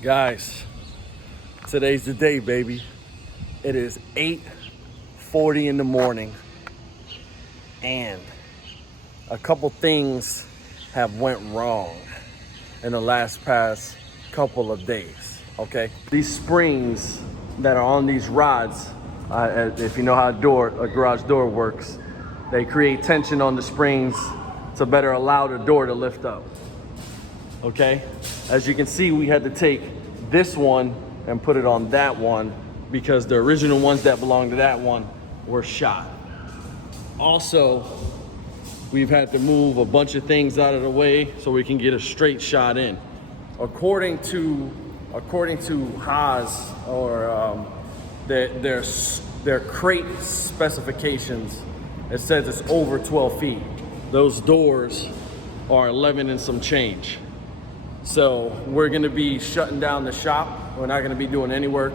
Guys, today's the day, baby. It is 8:40 in the morning, and a couple things have went wrong in the past couple of days, okay? These springs that are on these rods, if you know how a garage door works, they create tension on the springs to better allow the door to lift up, okay? As you can see, we had to take this one and put it on that one because the original ones that belonged to that one were shot. Also, we've had to move a bunch of things out of the way so we can get a straight shot in. According to HAAS or their crate specifications, it says it's over 12 feet. Those doors are 11 and some change. So we're gonna be shutting down the shop. We're not gonna be doing any work.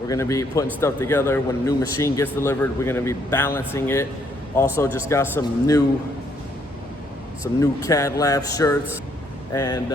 We're gonna be putting stuff together. When a new machine gets delivered, we're gonna be balancing it. Also just got some new CadLab shirts. And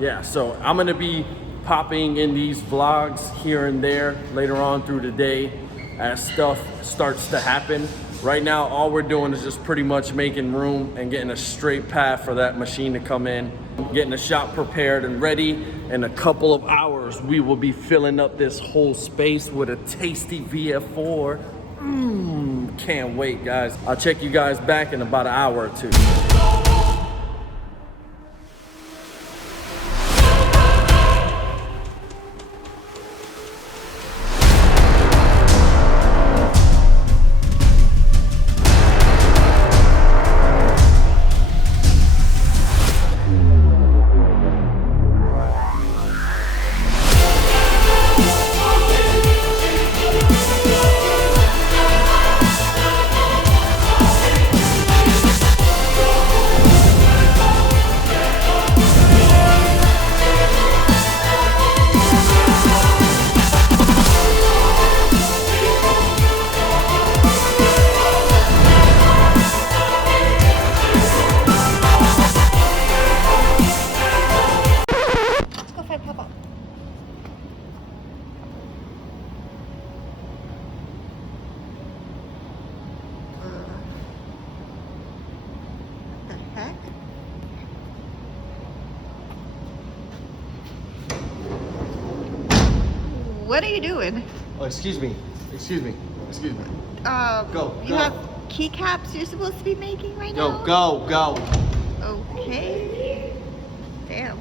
yeah, so I'm gonna be popping in these vlogs here and there later on through the day as stuff starts to happen. Right now, all we're doing is just pretty much making room and getting a straight path for that machine to come in, getting the shop prepared and ready. In a couple of hours, we will be filling up this whole space with a tasty VF4. Can't wait, guys. I'll check you guys back in about an hour or two. What are you doing? Oh, excuse me. Go. You have keycaps you're supposed to be making right now? Go. Okay. Damn.